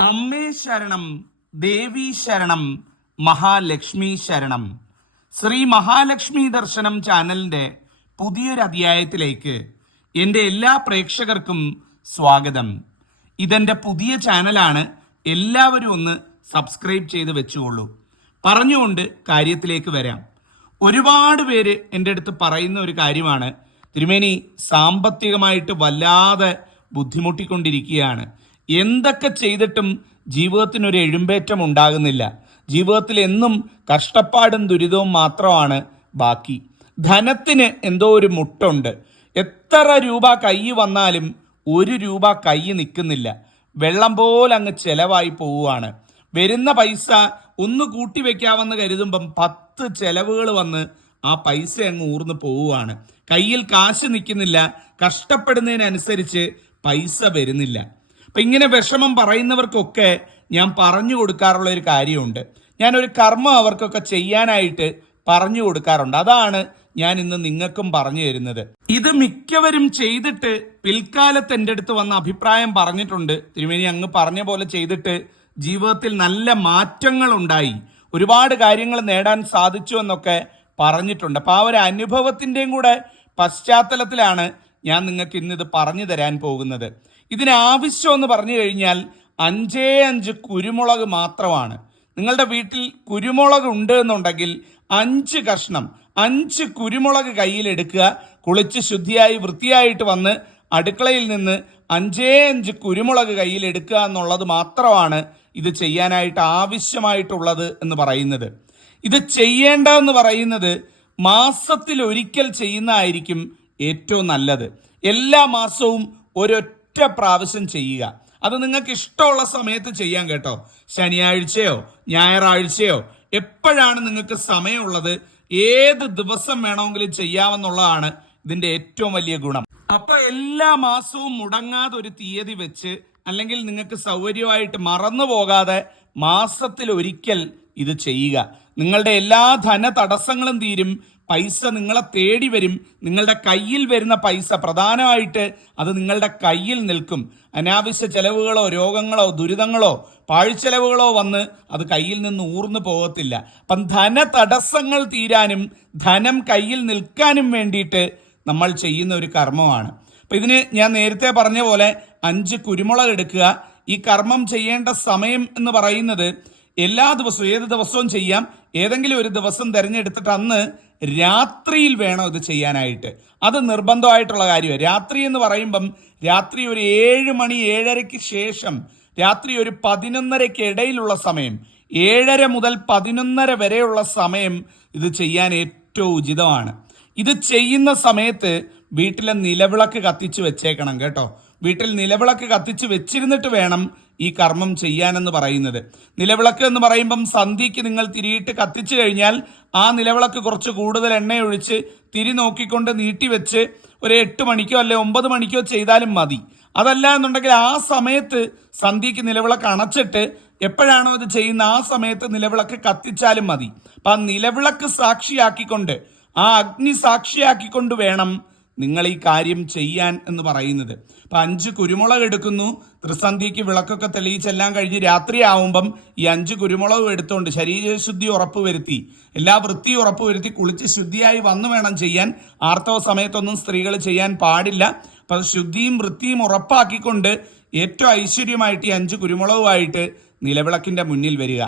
അമ്മേ ശരണം ദേവി ശരണം മഹാലക്ഷ്മി ശരണം. ശ്രീ മഹാലക്ഷ്മി ദർശനം ചാനലിന്റെ പുതിയൊരു അധ്യായത്തിലേക്ക് എന്റെ എല്ലാ പ്രേക്ഷകർക്കും സ്വാഗതം. ഇതെന്റെ പുതിയ ചാനലാണ്. എല്ലാവരും ഒന്ന് സബ്സ്ക്രൈബ് ചെയ്ത് വെച്ചുകൊള്ളൂ. പറഞ്ഞുകൊണ്ട് കാര്യത്തിലേക്ക് വരാം. ഒരുപാട് പേര് എന്റെ അടുത്ത് പറയുന്ന ഒരു കാര്യമാണ്. തിരുമേനി സാമ്പത്തികമായിട്ട് വല്ലാതെ ബുദ്ധിമുട്ടിക്കൊണ്ടിരിക്കുകയാണ്. എന്തൊക്കെ ചെയ്തിട്ടും ജീവിതത്തിനൊരു എഴുമ്പേറ്റം ഉണ്ടാകുന്നില്ല. ജീവിതത്തിൽ എന്നും കഷ്ടപ്പാടും ദുരിതവും മാത്രമാണ് ബാക്കി. ധനത്തിന് എന്തോ ഒരു മുട്ടുണ്ട്. എത്ര രൂപ കൈ വന്നാലും ഒരു രൂപ കൈ നിൽക്കുന്നില്ല. വെള്ളം പോലെ അങ്ങ് ചെലവായി പോവുകയാണ്. വരുന്ന പൈസ ഒന്ന് കൂട്ടി വെക്കാമെന്ന് കരുതുമ്പം പത്ത് ചെലവുകൾ വന്ന് ആ പൈസ അങ്ങ് ഊർന്നു പോവുകയാണ്. കയ്യിൽ കാശ് നിൽക്കുന്നില്ല. കഷ്ടപ്പെടുന്നതിനനുസരിച്ച് പൈസ വരുന്നില്ല. അപ്പൊ ഇങ്ങനെ വിഷമം പറയുന്നവർക്കൊക്കെ ഞാൻ പറഞ്ഞു കൊടുക്കാറുള്ള ഒരു കാര്യമുണ്ട്. ഞാനൊരു കർമ്മം അവർക്കൊക്കെ ചെയ്യാനായിട്ട് പറഞ്ഞു കൊടുക്കാറുണ്ട്. അതാണ് ഞാൻ ഇന്ന് നിങ്ങൾക്കും പറഞ്ഞു തരുന്നത്. ഇത് മിക്കവരും ചെയ്തിട്ട് പിൽക്കാലത്ത് എന്റെ അടുത്ത് വന്ന അഭിപ്രായം പറഞ്ഞിട്ടുണ്ട്. തിരുമേനി അങ്ങ് പറഞ്ഞ പോലെ ചെയ്തിട്ട് ജീവിതത്തിൽ നല്ല മാറ്റങ്ങൾ ഉണ്ടായി ഒരുപാട് കാര്യങ്ങൾ നേടാൻ സാധിച്ചു എന്നൊക്കെ പറഞ്ഞിട്ടുണ്ട്. അപ്പോൾ ആ ഒരു അനുഭവത്തിന്റെയും കൂടെ പശ്ചാത്തലത്തിലാണ് ഞാൻ നിങ്ങൾക്ക് ഇന്നിത് പറഞ്ഞു തരാൻ പോകുന്നത്. ഇതിന് ആവശ്യം എന്ന് പറഞ്ഞു കഴിഞ്ഞാൽ അഞ്ചേ അഞ്ച് കുരുമുളക് മാത്രമാണ്. നിങ്ങളുടെ വീട്ടിൽ കുരുമുളക് ഉണ്ട് എന്നുണ്ടെങ്കിൽ അഞ്ച് കഷ്ണം അഞ്ച് കുരുമുളക് കയ്യിലെടുക്കുക കുളിച്ച് ശുദ്ധിയായി വൃത്തിയായിട്ട് വന്ന് അടുക്കളയിൽ നിന്ന് അഞ്ചേ അഞ്ച് കുരുമുളക് കയ്യിലെടുക്കുക എന്നുള്ളത് മാത്രമാണ് ഇത് ചെയ്യാനായിട്ട് ആവശ്യമായിട്ടുള്ളത് എന്ന് പറയുന്നത്. ഇത് ചെയ്യേണ്ട എന്ന് പറയുന്നത് മാസത്തിൽ ഒരിക്കൽ ചെയ്യുന്നതായിരിക്കും ഏറ്റവും നല്ലത്. എല്ലാ മാസവും ഒരൊറ്റ പ്രാവശ്യം ചെയ്യുക. അത് നിങ്ങൾക്ക് ഇഷ്ടമുള്ള സമയത്ത് ചെയ്യാൻ കേട്ടോ. ശനിയാഴ്ചയോ ഞായറാഴ്ചയോ എപ്പോഴാണ് നിങ്ങൾക്ക് സമയമുള്ളത്? ഏത് ദിവസം വേണമെങ്കിലും ചെയ്യാമെന്നുള്ളതാണ് ഇതിന്റെ ഏറ്റവും വലിയ ഗുണം. അപ്പൊ എല്ലാ മാസവും മുടങ്ങാതെ ഒരു തീയതി വെച്ച് അല്ലെങ്കിൽ നിങ്ങൾക്ക് സൗകര്യമായിട്ട് മറന്നു പോകാതെ മാസത്തിൽ ഒരിക്കൽ ഇത് ചെയ്യുക. നിങ്ങളുടെ എല്ലാ ധന തടസ്സങ്ങളും തീരും. പൈസ നിങ്ങളെ തേടി വരും. നിങ്ങളുടെ കയ്യിൽ വരുന്ന പൈസ പ്രധാനമായിട്ട് അത് നിങ്ങളുടെ കയ്യിൽ നിൽക്കും. അനാവശ്യ ചെലവുകളോ രോഗങ്ങളോ ദുരിതങ്ങളോ പാഴ്ചെലവുകളോ വന്ന് അത് കയ്യിൽ നിന്ന് ഊർന്നു പോകത്തില്ല. അപ്പം ധന തടസ്സങ്ങൾ തീരാനും ധനം കയ്യിൽ നിൽക്കാനും വേണ്ടിയിട്ട് നമ്മൾ ചെയ്യുന്ന ഒരു കർമ്മമാണ്. അപ്പം ഇതിന് ഞാൻ നേരത്തെ പറഞ്ഞ പോലെ അഞ്ച് കുരുമുളക് എടുക്കുക. ഈ കർമ്മം ചെയ്യേണ്ട സമയം എന്ന് പറയുന്നത് എല്ലാ ദിവസവും ഏത് ദിവസവും ചെയ്യാം. ഏതെങ്കിലും ഒരു ദിവസം തിരഞ്ഞെടുത്തിട്ട് അന്ന് രാത്രിയിൽ വേണം ഇത് ചെയ്യാനായിട്ട്. അത് നിർബന്ധമായിട്ടുള്ള കാര്യമാണ്. രാത്രി എന്ന് പറയുമ്പം രാത്രി ഒരു ഏഴ് മണി ഏഴരയ്ക്ക് ശേഷം രാത്രി ഒരു പതിനൊന്നരയ്ക്ക് ഇടയിലുള്ള സമയം ഏഴര മുതൽ പതിനൊന്നര വരെയുള്ള സമയം ഇത് ചെയ്യാൻ ഏറ്റവും ഉചിതമാണ്. ഇത് ചെയ്യുന്ന സമയത്ത് വീട്ടിലെ നിലവിളക്ക് കത്തിച്ച് വെച്ചേക്കണം കേട്ടോ. വീട്ടിൽ നിലവിളക്ക് കത്തിച്ച് വെച്ചിരുന്നിട്ട് വേണം ഈ കർമ്മം ചെയ്യാനെന്ന് പറയുന്നത്. നിലവിളക്ക് എന്ന് പറയുമ്പം സന്ധ്യയ്ക്ക് നിങ്ങൾ തിരിയിട്ട് കത്തിച്ചു കഴിഞ്ഞാൽ ആ നിലവിളക്ക് കുറച്ച് കൂടുതൽ എണ്ണയൊഴിച്ച് തിരി നോക്കിക്കൊണ്ട് നീട്ടിവെച്ച് ഒരു എട്ട് മണിക്കോ അല്ലെ ഒമ്പത് മണിക്കോ ചെയ്താലും മതി. അതല്ല എന്നുണ്ടെങ്കിൽ ആ സമയത്ത് സന്ധ്യയ്ക്ക് നിലവിളക്ക് അണച്ചിട്ട് എപ്പോഴാണോ ഇത് ചെയ്യുന്ന ആ സമയത്ത് നിലവിളക്ക് കത്തിച്ചാലും മതി. അപ്പൊ ആ നിലവിളക്ക് സാക്ഷിയാക്കിക്കൊണ്ട് ആ അഗ്നി സാക്ഷിയാക്കിക്കൊണ്ട് വേണം നിങ്ങൾ ഈ കാര്യം ചെയ്യാൻ എന്ന് പറയുന്നത്. അപ്പൊ അഞ്ച് കുരുമുളക് എടുക്കുന്നു. ത്രിസന്ധിക്ക് വിളക്കൊക്കെ തെളിയിച്ചെല്ലാം കഴിഞ്ഞ് രാത്രിയാവുമ്പം ഈ അഞ്ച് കുരുമുളകും എടുത്തുകൊണ്ട് ശരീരശുദ്ധി ഉറപ്പുവരുത്തി എല്ലാ വൃത്തിയും ഉറപ്പുവരുത്തി കുളിച്ച് ശുദ്ധിയായി വന്നു വേണം ചെയ്യാൻ. ആർത്തവ സമയത്തൊന്നും സ്ത്രീകൾ ചെയ്യാൻ പാടില്ല. അപ്പൊ ശുദ്ധിയും വൃത്തിയും ഉറപ്പാക്കിക്കൊണ്ട് ഏറ്റവും ഐശ്വര്യമായിട്ട് ഈ അഞ്ച് കുരുമുളകുമായിട്ട് നിലവിളക്കിന്റെ മുന്നിൽ വരിക.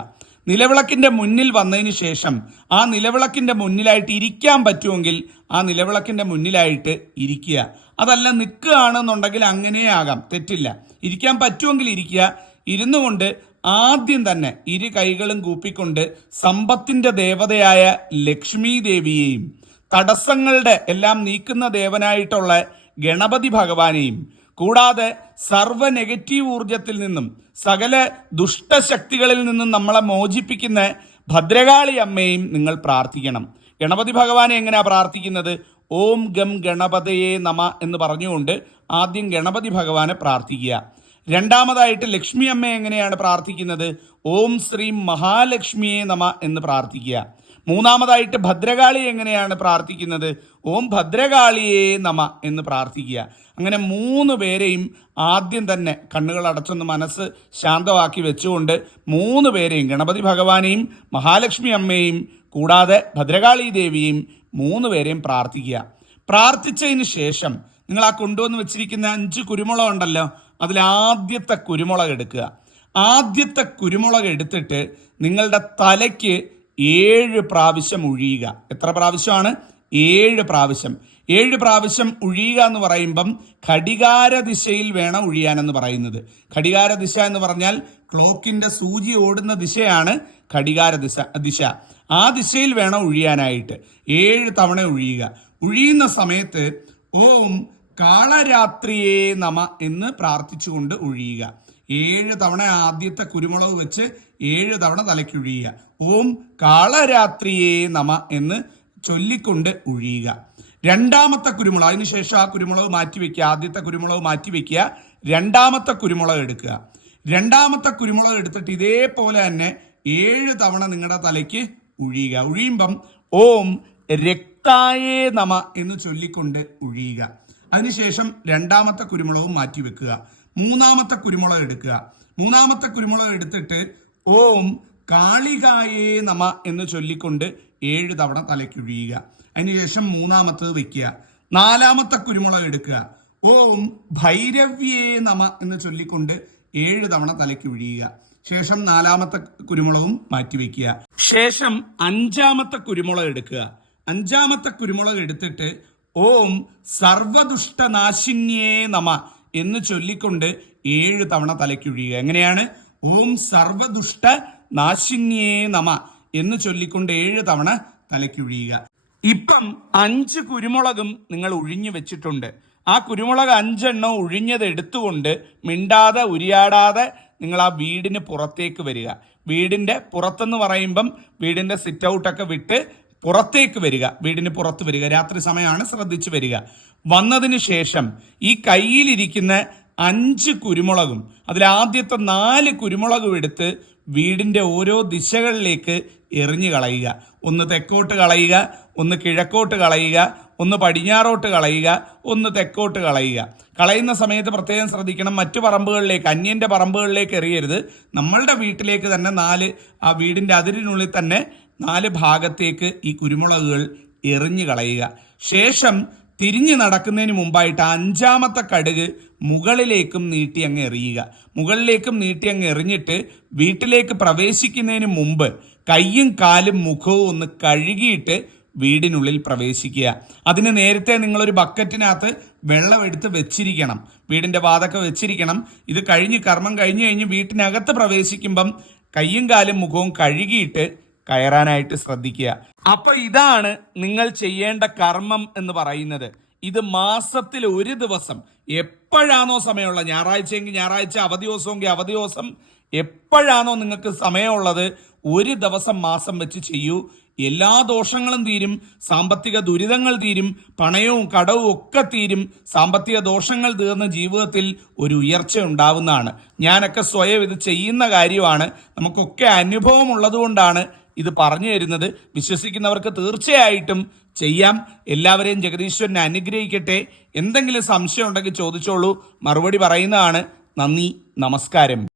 നിലവിളക്കിന്റെ മുന്നിൽ വന്നതിന് ശേഷം ആ നിലവിളക്കിന്റെ മുന്നിലായിട്ട് ഇരിക്കാൻ പറ്റുമെങ്കിൽ ആ നിലവിളക്കിന്റെ മുന്നിലായിട്ട് ഇരിക്കുക. അതല്ല നിൽക്കുകയാണെന്നുണ്ടെങ്കിൽ അങ്ങനെ ആകാം തെറ്റില്ല. ഇരിക്കാൻ പറ്റുമെങ്കിൽ ഇരിക്കുക. ഇരുന്നു കൊണ്ട് ആദ്യം തന്നെ ഇരു കൈകളും കൂപ്പിക്കൊണ്ട് സമ്പത്തിന്റെ ദേവതയായ ലക്ഷ്മി ദേവിയെയും തടസ്സങ്ങളുടെ എല്ലാം നീക്കുന്ന ദേവനായിട്ടുള്ള ഗണപതി ഭഗവാനെയും കൂടാതെ സർവ നെഗറ്റീവ് ഊർജത്തിൽ നിന്നും സകല ദുഷ്ടശക്തികളിൽ നിന്നും നമ്മളെ മോചിപ്പിക്കുന്ന ഭദ്രകാളി അമ്മയും നിങ്ങൾ പ്രാർത്ഥിക്കണം. ഗണപതി ഭഗവാനെ എങ്ങനെയാണ് പ്രാർത്ഥിക്കുന്നത്? ഓം ഗം ഗണപതയെ നമ എന്ന് പറഞ്ഞുകൊണ്ട് ആദ്യം ഗണപതി ഭഗവാനെ പ്രാർത്ഥിക്കുക. രണ്ടാമതായിട്ട് ലക്ഷ്മി അമ്മയെ എങ്ങനെയാണ് പ്രാർത്ഥിക്കുന്നത്? ഓം ശ്രീ മഹാലക്ഷ്മിയെ നമ എന്ന് പ്രാർത്ഥിക്കുക. മൂന്നാമതായിട്ട് ഭദ്രകാളി എങ്ങനെയാണ് പ്രാർത്ഥിക്കുന്നത്? ഓം ഭദ്രകാളിയേ നമ എന്ന് പ്രാർത്ഥിക്കുക. അങ്ങനെ മൂന്ന് പേരെയും ആദ്യം തന്നെ കണ്ണുകൾ അടച്ചൊന്ന് മനസ്സ് ശാന്തമാക്കി വെച്ചുകൊണ്ട് മൂന്ന് പേരെയും ഗണപതി ഭഗവാനെയും മഹാലക്ഷ്മി അമ്മയെയും കൂടാതെ ഭദ്രകാളി ദേവിയെയും മൂന്ന് പേരെയും പ്രാർത്ഥിക്കുക. പ്രാർത്ഥിച്ചതിന് ശേഷം നിങ്ങൾ ആ കൊണ്ടുവന്ന് വെച്ചിരിക്കുന്ന അഞ്ച് കുരുമുളക് ഉണ്ടല്ലോ അതിൽ ആദ്യത്തെ കുരുമുളക് എടുക്കുക. ആദ്യത്തെ കുരുമുളക് എടുത്തിട്ട് നിങ്ങളുടെ തലയ്ക്ക് ഏഴ് പ്രാവശ്യം ഒഴിയുക എത്ര പ്രാവശ്യമാണ്? ഏഴ് പ്രാവശ്യം. ഏഴ് പ്രാവശ്യം ഒഴിയുക എന്ന് പറയുമ്പം ഘടികാര ദിശയിൽ വേണം ഒഴിയാനെന്ന് പറയുന്നത്. ഘടികാര ദിശ എന്ന് പറഞ്ഞാൽ ക്ലോക്കിന്റെ സൂചി ഓടുന്ന ദിശയാണ് ഘടികാര ദിശ ദിശ. ആ ദിശയിൽ വേണം ഒഴിയാനായിട്ട് ഏഴ് തവണ ഒഴിയുക ഒഴിയുന്ന സമയത്ത് ഓം കാളരാത്രിയേ നമ എന്ന് പ്രാർത്ഥിച്ചുകൊണ്ട് ഒഴിയുക ഏഴ് തവണ ആദ്യത്തെ കുരുമുളക് വെച്ച് ഏഴ് തവണ തലയ്ക്കുഴിയുക. ഓം കാളരാത്രിയേ നമ എന്ന് ചൊല്ലിക്കൊണ്ട് ഉഴിയുക. രണ്ടാമത്തെ കുരുമുളക് അതിനുശേഷം ആ കുരുമുളക് മാറ്റി വെക്കുക. ആദ്യത്തെ കുരുമുളക് മാറ്റി വെക്കുക. രണ്ടാമത്തെ കുരുമുളക് എടുക്കുക. രണ്ടാമത്തെ കുരുമുളക് എടുത്തിട്ട് ഇതേപോലെ തന്നെ ഏഴ് തവണ നിങ്ങളുടെ തലയ്ക്ക് ഉഴിയുക. ഒഴിയുമ്പം ഓം രക്തായേ നമ എന്ന് ചൊല്ലിക്കൊണ്ട് ഉഴിയുക. അതിനുശേഷം രണ്ടാമത്തെ കുരുമുളകും മാറ്റി വെക്കുക. മൂന്നാമത്തെ കുരുമുളക് എടുക്കുക. മൂന്നാമത്തെ കുരുമുളക് എടുത്തിട്ട് ഓം കാളികായേ നമ എന്ന് ചൊല്ലിക്കൊണ്ട് ഏഴ് തവണ തലയ്ക്കുഴിയുക. അതിനുശേഷം മൂന്നാമത്തത് വെക്കുക. നാലാമത്തെ കുരുമുളക് എടുക്കുക. ഓം ഭൈരവ്യേ നമ എന്ന് ചൊല്ലിക്കൊണ്ട് ഏഴ് തവണ തലയ്ക്ക് ഒഴിയുക ശേഷം നാലാമത്തെ കുരുമുളകും മാറ്റിവെക്കുക ശേഷം അഞ്ചാമത്തെ കുരുമുളക് എടുക്കുക. അഞ്ചാമത്തെ കുരുമുളക് എടുത്തിട്ട് ഓം സർവദുഷ്ടനാശിന്യേ നമ എന്ന് ചൊല്ലിക്കൊണ്ട് ഏഴ് തവണ തലയ്ക്കൊഴിയുക. എങ്ങനെയാണ്? ഓം സർവദുഷ്ട നാശിന്യേ നമ എന്ന് ചൊല്ലിക്കൊണ്ട് ഏഴ് തവണ തലയ്ക്കൊഴിയുക. ഇപ്പം അഞ്ച് കുരുമുളകും നിങ്ങൾ ഒഴിഞ്ഞു വെച്ചിട്ടുണ്ട്. ആ കുരുമുളക് അഞ്ചെണ്ണം ഒഴിഞ്ഞത് എടുത്തുകൊണ്ട് മിണ്ടാതെ ഉരിയാടാതെ നിങ്ങൾ ആ വീടിന് പുറത്തേക്ക് വരിക. വീടിന്റെ പുറത്തെന്ന് പറയുമ്പം വീടിന്റെ സിറ്റ് ഔട്ടൊക്കെ വിട്ട് പുറത്തേക്ക് വരിക വീടിന് പുറത്ത് വരിക രാത്രി സമയമാണ് ശ്രദ്ധിച്ചു വരിക. വന്നതിന് ശേഷം ഈ കയ്യിലിരിക്കുന്ന അഞ്ച് കുരുമുളകും അതിൽ ആദ്യത്തെ നാല് കുരുമുളകും എടുത്ത് വീടിന്റെ ഓരോ ദിശകളിലേക്ക് എറിഞ്ഞു കളയുക. ഒന്ന് തെക്കോട്ട് കളയുക ഒന്ന് കിഴക്കോട്ട് കളയുക ഒന്ന് പടിഞ്ഞാറോട്ട് കളയുക ഒന്ന് തെക്കോട്ട് കളയുക. കളയുന്ന സമയത്ത് പ്രത്യേകം ശ്രദ്ധിക്കണം മറ്റു പറമ്പുകളിലേക്ക് അന്യന്റെ പറമ്പുകളിലേക്ക് എറിയരുത്. നമ്മളുടെ വീട്ടിലേക്ക് തന്നെ നാല് ആ വീടിന്റെ അതിരിനുള്ളിൽ തന്നെ നാല് ഭാഗത്തേക്ക് ഈ കുരുമുളകുകൾ എറിഞ്ഞു കളയുക. ശേഷം തിരിഞ്ഞു നടക്കുന്നതിന് മുമ്പായിട്ട് അഞ്ചാമത്തെ കടുക് മുകളിലേക്കും നീട്ടി അങ്ങ് എറിയുക. മുകളിലേക്കും നീട്ടി അങ്ങ് എറിഞ്ഞിട്ട് വീട്ടിലേക്ക് പ്രവേശിക്കുന്നതിന് മുമ്പ് കൈയും കാലും മുഖവും ഒന്ന് കഴുകിയിട്ട് വീടിനുള്ളിൽ പ്രവേശിക്കുക. അതിന് നേരത്തെ നിങ്ങളൊരു ബക്കറ്റിനകത്ത് വെള്ളമെടുത്ത് വെച്ചിരിക്കണം. വീടിന്റെ വാതൊക്കെ വെച്ചിരിക്കണം. ഇത് കഴിഞ്ഞ് കർമ്മം കഴിഞ്ഞ് കഴിഞ്ഞ് വീട്ടിനകത്ത് പ്രവേശിക്കുമ്പം കയ്യും കാലും മുഖവും കഴുകിയിട്ട് കയറാനായിട്ട് ശ്രദ്ധിക്കുക. അപ്പൊ ഇതാണ് നിങ്ങൾ ചെയ്യേണ്ട കർമ്മം എന്ന് പറയുന്നത്. ഇത് മാസത്തിൽ ഒരു ദിവസം. എപ്പോഴാണോ സമയമുള്ള ഞായറാഴ്ചയെങ്കിൽ ഞായറാഴ്ച അവധി ദിവസമെങ്കിൽ അവധി ദിവസം. എപ്പോഴാണോ നിങ്ങൾക്ക് സമയമുള്ളത്? ഒരു ദിവസം മാസം വെച്ച് ചെയ്യൂ. എല്ലാ ദോഷങ്ങളും തീരും. സാമ്പത്തിക ദുരിതങ്ങൾ തീരും. പണയവും കടവും ഒക്കെ തീരും. സാമ്പത്തിക ദോഷങ്ങൾ തീർന്ന ജീവിതത്തിൽ ഒരു ഉയർച്ച ഉണ്ടാവുന്നതാണ്. ഞാനൊക്കെ സ്വയം ഇത് ചെയ്യുന്ന കാര്യമാണ്. നമുക്കൊക്കെ അനുഭവം ഉള്ളതുകൊണ്ടാണ് ഇത് പറഞ്ഞു തരുന്നത് വിശ്വസിക്കുന്നവർക്ക് തീർച്ചയായിട്ടും ചെയ്യാം. എല്ലാവരെയും ജഗദീശ്വരനെ അനുഗ്രഹിക്കട്ടെ. എന്തെങ്കിലും സംശയം ഉണ്ടെങ്കിൽ ചോദിച്ചോളൂ. മറുപടി പറയുന്നതാണ്. നന്ദി. നമസ്കാരം.